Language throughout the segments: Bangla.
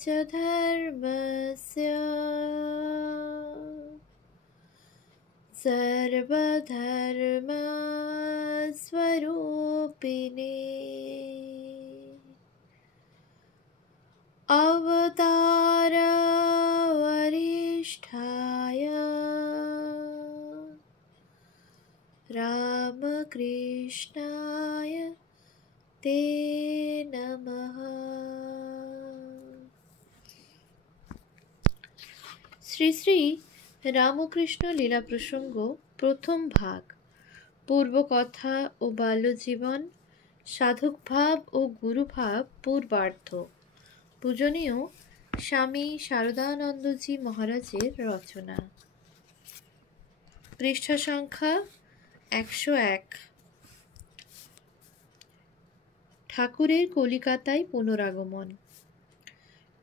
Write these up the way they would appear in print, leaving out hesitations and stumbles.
च धर्मस्य सर्वधर्मस्वरूपिणे अवतार वरिष्ठाय रामकृष्णाय ते नमः। শ্রী শ্রী রামকৃষ্ণ লীলা প্রসঙ্গ প্রথম ভাগ, পূর্বকথা ও বাল্যজীবন, সাধকভাব ও গুরুভাব পূর্বার্ধ। পূজনীয় স্বামী শারদানন্দজি মহারাজের রচনা। পৃষ্ঠা সংখ্যা 101। ঠাকুরের কলিকাতায় পুনরাগমন।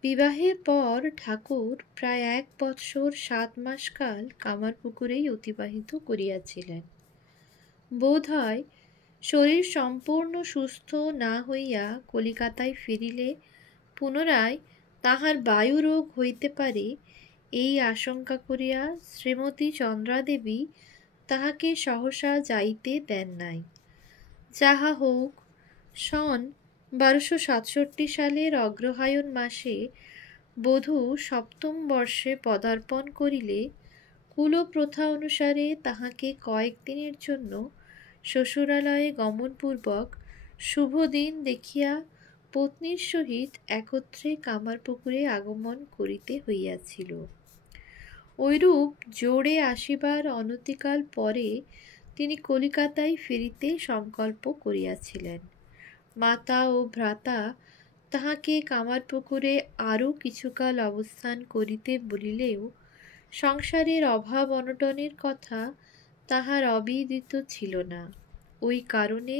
বিবাহের পর ঠাকুর প্রায় 1 বৎসর 7 মাস কাল কামারপুকুরেই অতিবাহিত করিয়াছিলেন। বোধ হয় শরীর সম্পূর্ণ সুস্থ না হইয়া কলিকাতায় ফিরিলে পুনরায় তাহার বায়ুরোগ হইতে পারে, এই আশঙ্কা করিয়া শ্রীমতী চন্দ্রাদেবী তাহাকে সহসা যাইতে দেন নাই। যাহা হোক, সন 1267 সালের অগ্রহায়ণ মাসে বধূ 7ম বর্ষে পদার্পণ করিলে কুলপ্রথা অনুসারে তাহাকে কয়েকদিনের জন্য শ্বশুরালয়ে গমনপূর্বক শুভ দিন দেখিয়া পত্নীর সহিত একত্রে কামারপুকুরে আগমন করিতে হইয়াছিল। ঐরূপ জোড়ে আসিবার অনতিকাল পরে তিনি কলিকাতায় ফিরিতে সংকল্প করিয়াছিলেন। মাতা ও ভ্রাতা তাহাকে কামারপুকুরে আরও কিছুকাল অবস্থান করিতে বলিলেও সংসারের অভাব অনটনের কথা তাহার অবিদিত ছিল না। ওই কারণে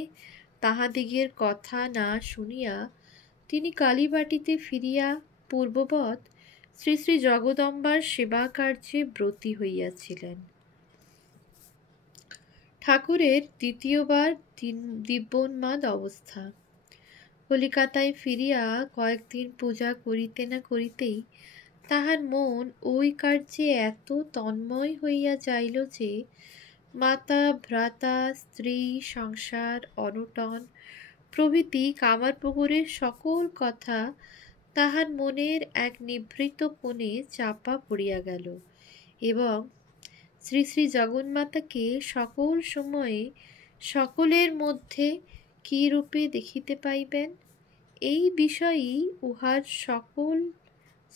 তাহাদিগের কথা না শুনিয়া তিনি কালীবাটিতে ফিরিয়া পূর্ববৎ শ্রী শ্রী জগদম্বার সেবা কার্যে ব্রতী হইয়াছিলেন। ঠাকুরের দ্বিতীয়বার দিব্যোন্মাদ অবস্থা। কলিকাতায় ফিরিয়া কয়েকদিন পূজা করিতে না করিতেই তাহার মন ওই কার্যে এত তন্ময় হইয়া যাইল যে মাতা, ভ্রাতা, স্ত্রী, সংসার, অনটন প্রভৃতি কামারপুকুরের সকল কথা তাহার মনের এক নিভৃত কোণে চাপা পড়িয়া গেল এবং শ্রী শ্রী জগন্মাতাকে সকল সময়ে সকলের মধ্যে কি রূপে দেখিতে পাইবেন, এই বিষয়েই উহার সকল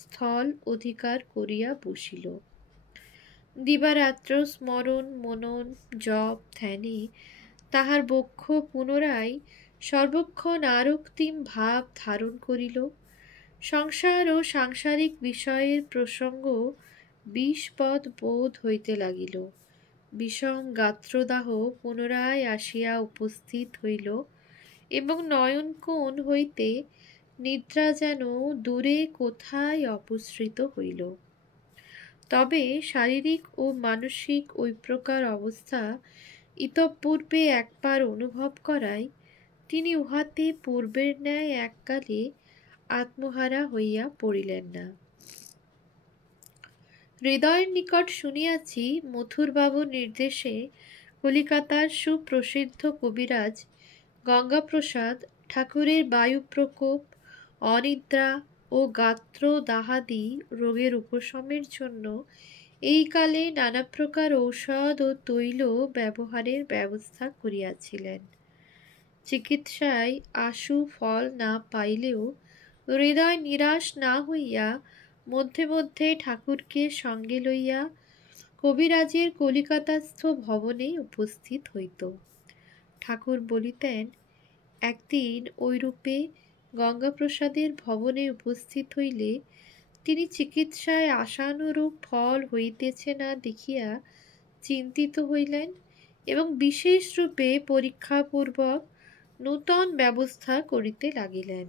স্থল অধিকার করিয়া বসিল। দিবারাত্র স্মরণ, মনন, জপ, ধ্যানে তাহার বক্ষ পুনরায় সর্বক্ষণ আরক্তিম ভাব ধারণ করিল। সংসার ও সাংসারিক বিষয়ের প্রসঙ্গ বিশপদ বোধ হইতে লাগিল। বিষম গাত্রদাহ পুনরায় আসিয়া উপস্থিত হইল এবং নয়ন কোণ হইতে নিদ্রা যেন দূরে কোথায় অপসৃত হইল। তবে শারীরিক ও মানসিক ওই প্রকার অবস্থা ইতঃপূর্বে একবার অনুভব করায় তিনি উহাতে পূর্বের ন্যায় এককালে আত্মহারা হইয়া পড়িলেন না। হৃদয়ের নিকট শুনিয়াছি মথুরবাবুর নির্দেশে কলিকাতার সুপ্রসিদ্ধ কবিরাজ গঙ্গাপ্রসাদ ঠাকুরের বায়ু প্রকোপ, অনিদ্রা ও গাত্রদাহাদি রোগের উপশমের জন্য এই কালে নানা প্রকার ঔষধ ও তৈল ব্যবহারের ব্যবস্থা করিয়াছিলেন। চিকিৎসায় আশু ফল না পাইলেও হৃদয় নিরাশ না হইয়া মধ্যে মধ্যে ঠাকুরকে সঙ্গে লইয়া কবিরাজের কলিকাতাস্থ ভবনে উপস্থিত হইত। ঠাকুর বলিতেন, একদিন ঐরূপে গঙ্গাপ্রসাদের ভবনে উপস্থিত হইলে তিনি চিকিৎসায় আশানুরূপ ফল হইতেছে না দেখিয়া চিন্তিত হইলেন এবং বিশেষ রূপে পরীক্ষাপূর্বক নূতন ব্যবস্থা করিতে লাগিলেন।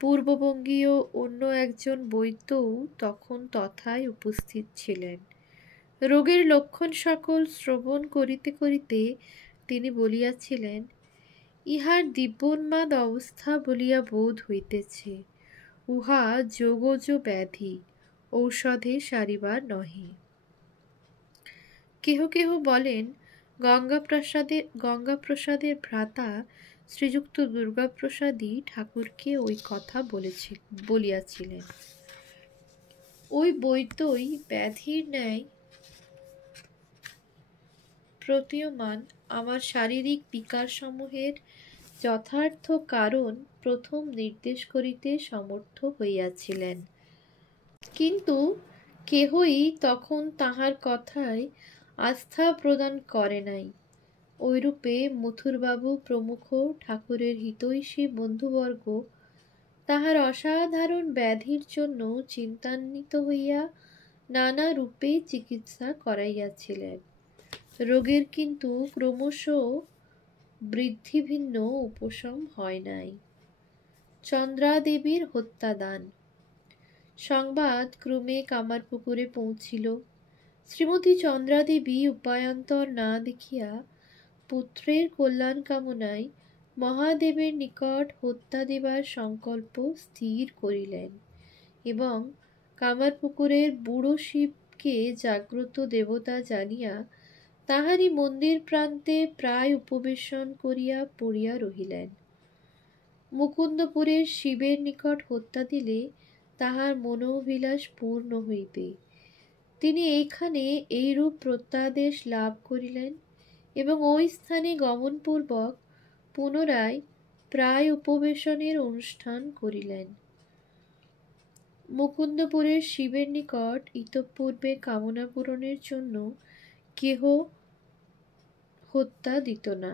পূর্ববঙ্গীয় অন্য একজন বৈদ্যও তখন তথায় উপস্থিত ছিলেন। রোগের লক্ষণ সকল শ্রবণ করিতে করিতে তিনি বলিয়াছিলেন, ইহার দিব্যোন্মাদ অবস্থা বলিয়া বোধ হইতেছে। উহা যোগজ ব্যাধি, ঔষধে সারিবার নহে। কেহ কেহ বলেন গঙ্গাপ্রসাদের ভ্রাতা শ্রীযুক্ত দুর্গাপ্রসাদই ঠাকুরকে ওই কথা বলিয়াছিলেন। ওই বৈদ্যই ব্যাধির ন্যায় প্রতীয়মান আমার শারীরিক বিকারসমূহের যথার্থ কারণ প্রথম নির্দেশ করিতে সমর্থ হইয়াছিলেন। কিন্তু কেহই তখন তাহার কথায় আস্থা প্রদান করে নাই। ঐরূপে মথুরবাবু প্রমুখ ঠাকুরের হিতৈষী বন্ধুবর্গ তাহার অসাধারণ ব্যাধির জন্য চিন্তান্বিত হইয়া নানা রূপে চিকিৎসা করাইয়াছিলেন। রোগের কিন্তু ক্রমশ বৃদ্ধিভিন্ন উপশম হয় নাই। চন্দ্রাদেবীর হত্যাদান সংবাদ ক্রমে কামারপুকুরে পৌঁছিল। শ্রীমতী চন্দ্রাদেবী উপায়ান্তর না দেখিয়া পুত্রের কল্যাণ কামনায় মহাদেবের নিকট হত্যা দেবার সংকল্প স্থির করিলেন এবং কামারপুকুরের বুড়ো শিবকে জাগ্রত দেবতা জানিয়া তাহারই মন্দির প্রান্তে প্রায় উপবেশন করিয়া পড়িয়া রহিলেন। মুকুন্দপুরের শিবের নিকট হত্যা দিলে তাহার মনোবিলাস পূর্ণ হইবে। তিনি এইখানে এইরূপ প্রত্যাদেশ লাভ করিলেন এবং ওই স্থানে গমনপূর্বক পুনরায় প্রায় উপবেশনের অনুষ্ঠান করিলেন। মুকুন্দপুরের শিবের নিকট ইতঃপূর্বে কামনা পূরণের জন্য কেহ হত্যা দিত না।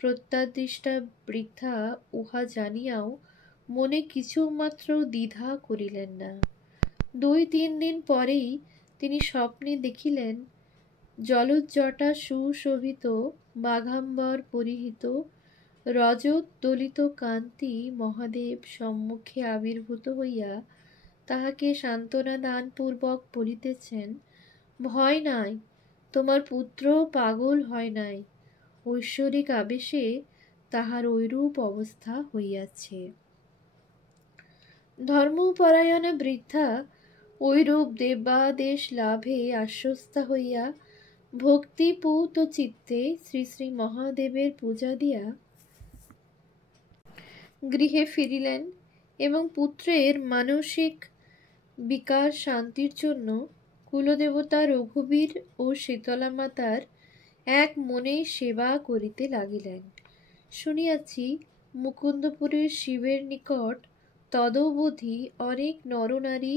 প্রত্যাদিষ্টা বৃদ্ধা উহা জানিয়াও মনে কিছুমাত্র দ্বিধা করিলেন না। 2-3 দিন পরেই তিনি স্বপ্নে দেখিলেন জলজ্জটা সুশোভিত বাঘাম্বর পরিহিত রজতদলিত কান্তি মহাদেব সম্মুখে আবির্ভূত হইয়া তাহাকে সান্ত্বনা দানপূর্বক বলিতেছেন, ভয় নাই, তোমার পুত্র পাগল হয় নাই। ঐশ্বরিক আবেশে তাহার ঐরূপ অবস্থা হইয়াছে। ধর্মপরায়ণা বৃদ্ধা ঐরূপ দেবাদেশ লাভে আশ্বস্তা হইয়া ভক্তিপূত চিত্তে শ্রী শ্রী মহাদেবের পূজা দিয়া গৃহে ফিরিলেন এবং পুত্রের মানসিক বিকার শান্তির জন্য কুলদেবতা রঘুবীর ও শীতলা মাতার এক মনে সেবা করিতে লাগিলেন। শুনিয়াছি মুকুন্দপুরের শিবের নিকট তদবধি অনেক নরনারী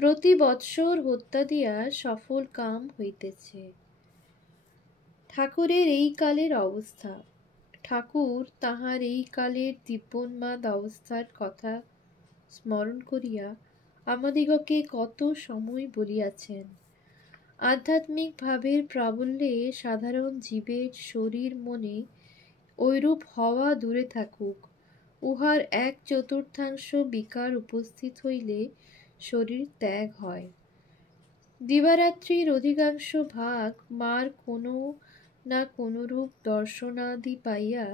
প্রতি বৎসর হত্যা দিয়া সফল কাম হইতেছে। ঠাকুরের এই কালের অবস্থা। ঠাকুর তাহার এই কালের দিব্যোন্মাদ অবস্থার কথা স্মরণ করিয়া আমাদিগকে কত সময় বলিয়াছেন। আধ্যাত্মিক ভাবের প্রাবল্যে সাধারণ জীবের শরীর মনে ঐরূপ হওয়া দূরে থাকুক, উহার 1/4 বিকার উপস্থিত হইলে শরীর ত্যাগ হয়। দিবারাত্রির অধিকাংশ ভাগ মার কোনো না কোনরূপ দর্শনাদি পাইয়া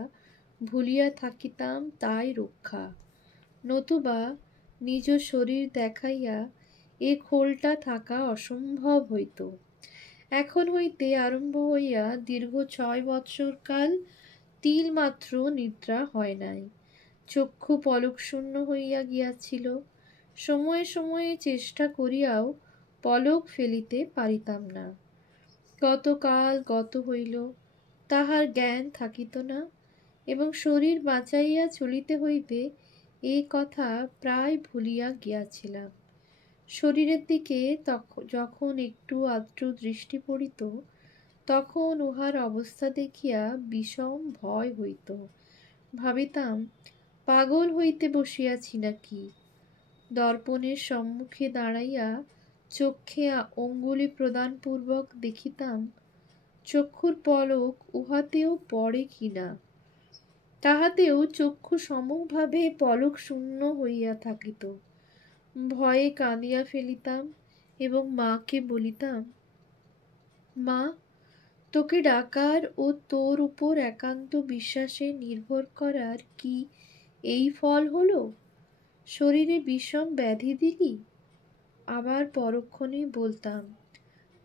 ভুলিয়া থাকিতাম, তাই রক্ষা। নতুবা নিজ শরীর দেখাইয়া এ খোলটা থাকা অসম্ভব হইত। এখন হইতে আরম্ভ হইয়া দীর্ঘ 6 বৎসর কাল তিলমাত্র নিদ্রা হয় নাই। চক্ষু পলকশূন্য হইয়া গিয়াছিল। সময়ে সময়ে চেষ্টা করিয়াও পলক ফেলিতে পারিতাম না। কতকাল গত হইল তাহার জ্ঞান থাকিত না এবং শরীর বাঁচাইয়া চলিতে হইবে এই কথা প্রায় ভুলিয়া গিয়াছিলাম। শরীরের দিকে যখন একটু আদ্র দৃষ্টি পড়িত তখন উহার অবস্থা দেখিয়া বিষম ভয় হইত। ভাবিতাম পাগল হইতে বসিয়াছি নাকি। দর্পণের সম্মুখে দাঁড়াইয়া চক্ষে অঙ্গুলি প্রদানপূর্বক দেখিতাম চক্ষুর পলক উহাতেও পড়ে কিনা। তাহাতেও চক্ষু সমভাবে পলক শূন্য হইয়া থাকিত। ভয়ে কাঁদিয়া ফেলিতাম এবং মাকে বলিতাম, মা, তোকে ডাকার ও তোর উপর একান্ত বিশ্বাসে নির্ভর করার কি এই ফল হলো? শরীরে বিষম ব্যাধি দিলি? আবার পরক্ষণেই বলতাম,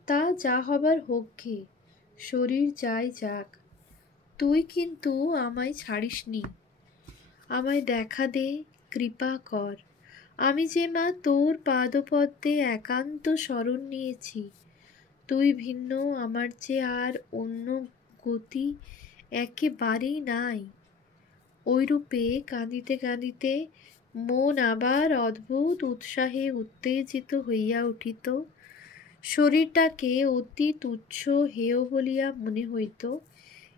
তা যা হবার হোক গে, শরীর যাই যাক, তুই কিন্তু আমায় ছাড়িসনি। আমায় দেখা দে, কৃপা কর। আমি যে মা তোর পাদপদ্মে একান্ত শরণ নিয়েছি, তুই ভিন্ন আমার যে আর অন্য গতি একেবারেই নাই। ওইরূপে কাঁদিতে কাঁদিতে মন আবার অদ্ভুত উৎসাহে উত্তেজিত হইয়া উঠিত। শরীরটাকে অতি তুচ্ছ হেয় বলিয়া মনে হইত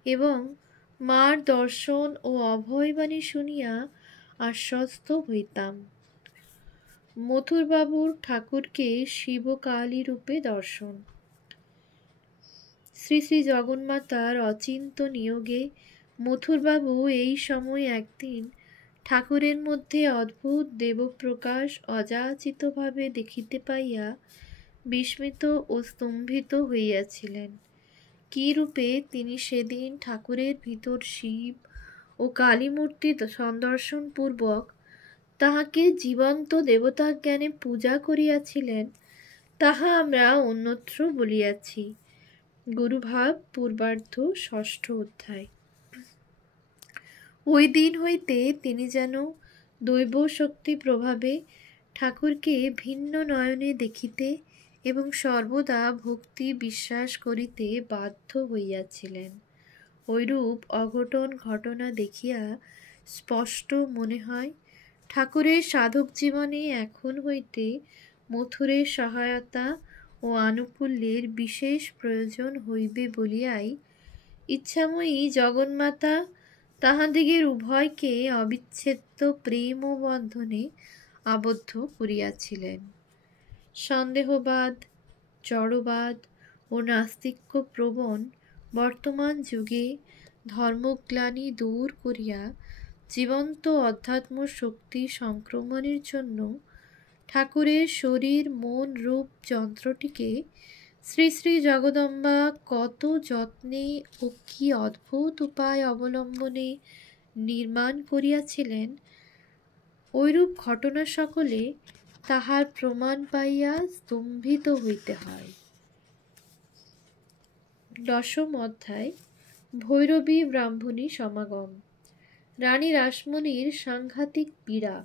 এবং মার দর্শন ও অভয়বাণী শুনিয়া আশ্বস্ত হইতাম। মথুরবাবুর ঠাকুরকে শিবকালী রূপে দর্শন। শ্রী শ্রী জগন্মাতার অচিন্ত নিয়োগে মথুরবাবু এই সময় একদিন ঠাকুরের মধ্যে অদ্ভুত দেবপ্রকাশ অযাচিতভাবে দেখিতে পাইয়া বিস্মিত ও স্তম্ভিত হইয়াছিলেন। কি রূপে তিনি সেদিন ঠাকুরের ভিতর শিব ও কালীমূর্তি সন্দর্শনপূর্বক তাহাকে জীবন্ত দেবতা জ্ঞানে পূজা করিয়াছিলেন, তাহা আমরা অন্যত্র বলিয়াছি। গুরুভাব পূর্বার্ধ ৬ষ্ঠ অধ্যায়। ওই দিন হইতে তিনি যেন দৈব শক্তি প্রভাবে ঠাকুরকে ভিন্ন নয়নে দেখিতে এবং সর্বদা ভক্তি বিশ্বাস করিতে বাধ্য হইয়াছিলেন। ঐরূপ অঘটন ঘটনা দেখিয়া স্পষ্ট মনে হয় ঠাকুরের সাধক জীবনে এখন হইতে মথুরের সহায়তা ও আনুকূল্যের বিশেষ প্রয়োজন হইবে বলিয়াই ইচ্ছাময়ী জগন্মাতা তাহাদিগের উভয়কে অবিচ্ছেদ্য প্রেম ও বন্ধনে আবদ্ধ করিয়াছিলেন। সন্দেহবাদ, জড়বাদ ও নাস্তিক্য প্রবণ বর্তমান যুগে ধর্মগ্লানি দূর করিয়া জীবন্ত অধ্যাত্ম শক্তি সংক্রমণের জন্য ঠাকুরের শরীর মন রূপ যন্ত্রটিকে শ্রী শ্রী জগদম্বা কত যত্নে ও কি অদ্ভুত উপায় অবলম্বনে নির্মাণ করিয়াছিলেন, ঐরূপ ঘটনা সকলে তাহার প্রমাণ পাইয়া স্তম্ভিত হইতে হয়। ১০ম অধ্যায়। ভৈরবী ব্রাহ্মণী সমাগম। রানী রাসমণির সাংঘাতিক পীড়া।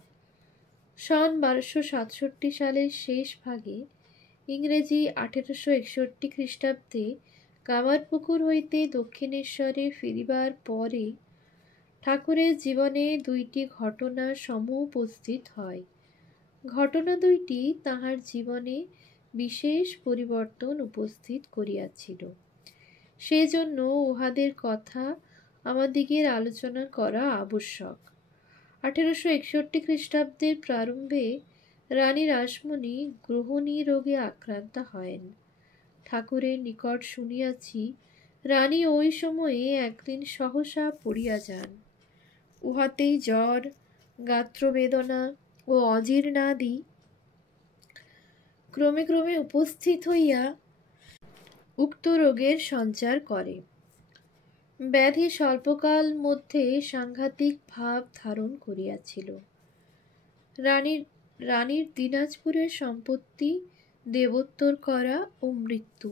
সন ১২৬৭ সালের শেষ ভাগে, ইংরেজি ১৮৬১ খ্রিস্টাব্দে কামারপুকুর হইতে দক্ষিণেশ্বরে ফিরিবার পরে ঠাকুরের জীবনে দুইটি ঘটনা সমুপস্থিত হয়। ঘটনা দুইটি তাহার জীবনে বিশেষ পরিবর্তন উপস্থিত করিয়াছিল, সেজন্য উহাদের কথা আমাদিগের আলোচনা করা আবশ্যক। ১৮৬১ খ্রিস্টাব্দের প্রারম্ভে রানী রাসমণি গ্রহণী রোগে আক্রান্ত হয়েন। ঠাকুরের নিকট শুনিয়াছি রানী ওই সময়ে একদিন সহসা পড়িয়া যান। উহাতেই জ্বর, গাত্রবেদনা ও অজীর্ণাদি ক্রমে ক্রমে উপস্থিত হইয়া উক্ত রোগের সঞ্চার করে। ব্যাধি স্বল্পকাল মধ্যে সাংঘাতিক ভাব ধারণ করিয়াছিল। রানীর দিনাজপুরের সম্পত্তি দেবোত্তর করা ও মৃত্যু।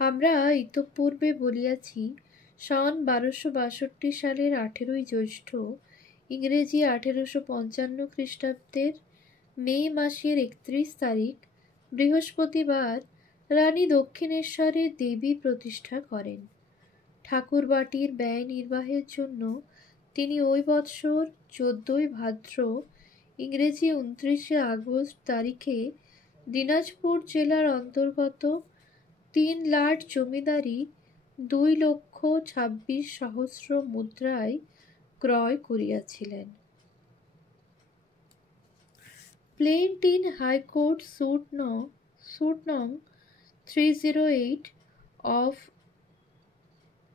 আমরা ইতঃপূর্বে বলিয়াছি, সন ১২৬২ সালের ১৮ই জ্যৈষ্ঠ, ইংরেজি ১৮৫৫ খ্রিস্টাব্দের মে মাসের ৩১ তারিখ বৃহস্পতিবার রানী দক্ষিণেশ্বরে দেবী প্রতিষ্ঠা করেন। ঠাকুরবাটির ব্যয় নির্বাহের জন্য তিনি ওই বৎসর ১৪ই ভাদ্র, ইংরেজি ২৯শে আগস্ট তারিখে দিনাজপুর জেলার অন্তর্গত ৩ লাট জমিদারি ২,২৬,০০০ মুদ্রায় ক্রয় করিয়াছিলেন। প্লেন্ট ইন হাইকোর্ট সুট নং 308 of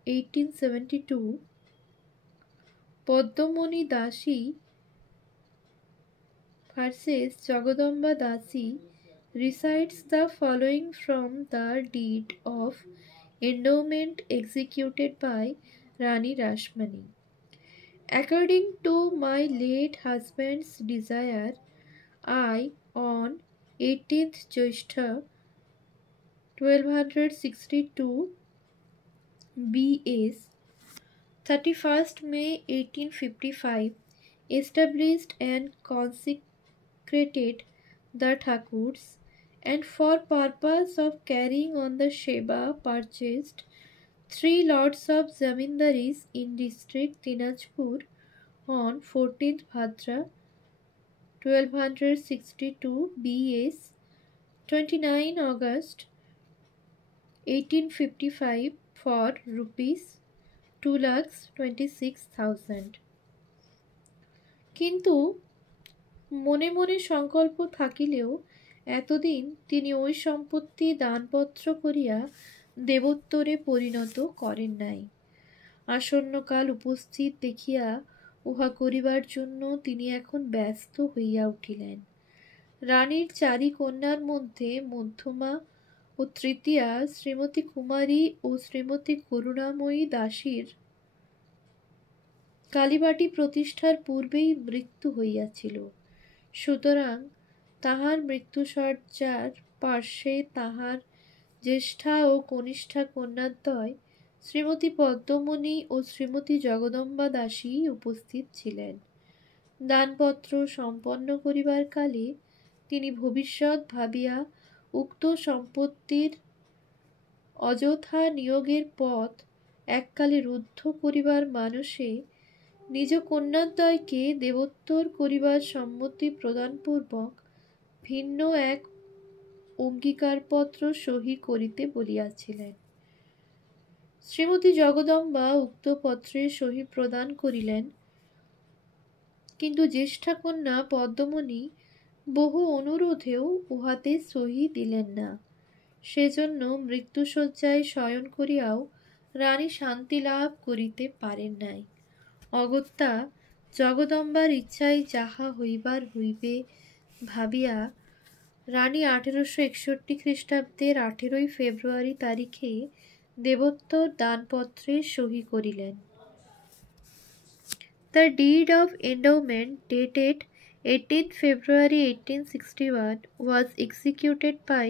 1872, পদ্মমণি দাসী versus Jagadamba Dasi recites the following from the deed of endowment executed by Rani Rashmani. According to my late husband's desire, I, on 18th Jyeshtha 1262 BS, 31st May 1855, established and consecrated the Thakurs, and for purpose of carrying on the Seva purchased 3 lots of zamindaris in district Dinajpur on 14th Bhadra 1262 BS, 29 August 1855 for rupees 2,26,000। কিন্তু মনে মনে সংকল্প থাকিলেও এতদিন তিনি ওই সম্পত্তি দানপত্র করিয়া দেবোত্তরে পরিণত করেন নাই। আসন্নকাল উপস্থিত দেখিয়া উহা করিবার জন্য তিনি এখন ব্যস্ত হইয়া উঠিলেন। রানীর 4 কন্যার মধ্যে মধ্যমা ও তৃতীয়া শ্রীমতী কুমারী ও শ্রীমতী করুণাময়ী দাসীর কালীবাটি প্রতিষ্ঠার পূর্বেই মৃত্যু হইয়াছিল। সুতরাং তাহার মৃত্যুশয্যার পার্শ্বে তাহার জ্যেষ্ঠা ও কনিষ্ঠা কন্যাদ্বয় শ্রীমতী পদ্মমণি ও শ্রীমতী জগদম্বা দাসী উপস্থিত ছিলেন। দানপত্র সম্পন্ন করিবার কালে তিনি ভবিষ্যৎ ভাবিয়া উক্ত সম্পত্তির অযথা নিয়োগের পথ এককালে রুদ্ধ করিবার মানসে নিজ কন্যাদ্বয়কে দেবোত্তর করিবার সম্মতি প্রদানপূর্বক ভিন্ন এক অঙ্গীকারপত্র সহি করিতে বলিয়াছিলেন। শ্রীমতী জগদম্বা উক্ত পত্রে সহি প্রদান করিলেন, কিন্তু জ্যেষ্ঠা কন্যা পদ্মমণি বহু অনুরোধেও উহাতে সহি দিলেন না। সেজন্য মৃত্যুশয্যায় শয়ন করিয়াও রানী শান্তি লাভ করিতে পারেন নাই। অগত্যা জগদম্বার ইচ্ছায় যাহা হইবার হইবে ভাবিয়া রানী 1861 খ্রিস্টাব্দের 18 ফেব্রুয়ারি তারিখে দেবোত্তর দানপত্রে সহি করিলেন। The deed of endowment dated 18th February 1861 was executed by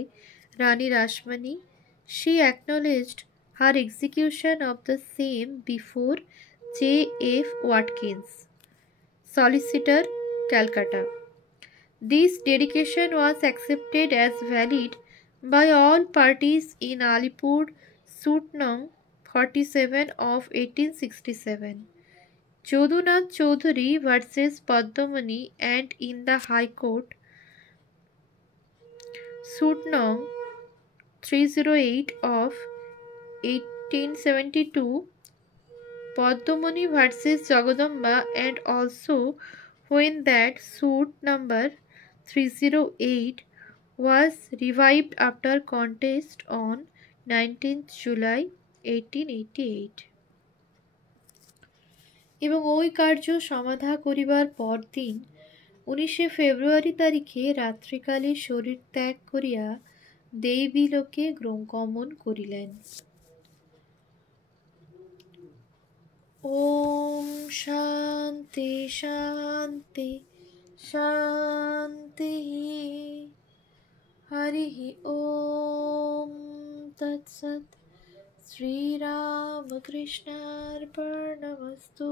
Rani Rashmani. She acknowledged her execution of the same before J.F. Watkins, Solicitor, Calcutta. This dedication was accepted as valid by all parties in Alipur Suit No. 47 of 1867. Jodunath Chaudhary versus Padmamani, and in the High Court Suit No. 308 of 1872, Padmamani versus Jagadamba, and also when that suit number 308 was revived after contest on 19th July 1888। এবং ওই কার্য সমাধা করিবার পরদিন 19 ফেব্রুয়ারি তারিখে রাত্রিকালে শরীর ত্যাগ করিয়া দেবীলোকে গমন করিলেন। ওম শান্তি শান্তি শান্তি। হরি ওম তৎসৎ। শ্রীরামকৃষ্ণার্পণমস্তু।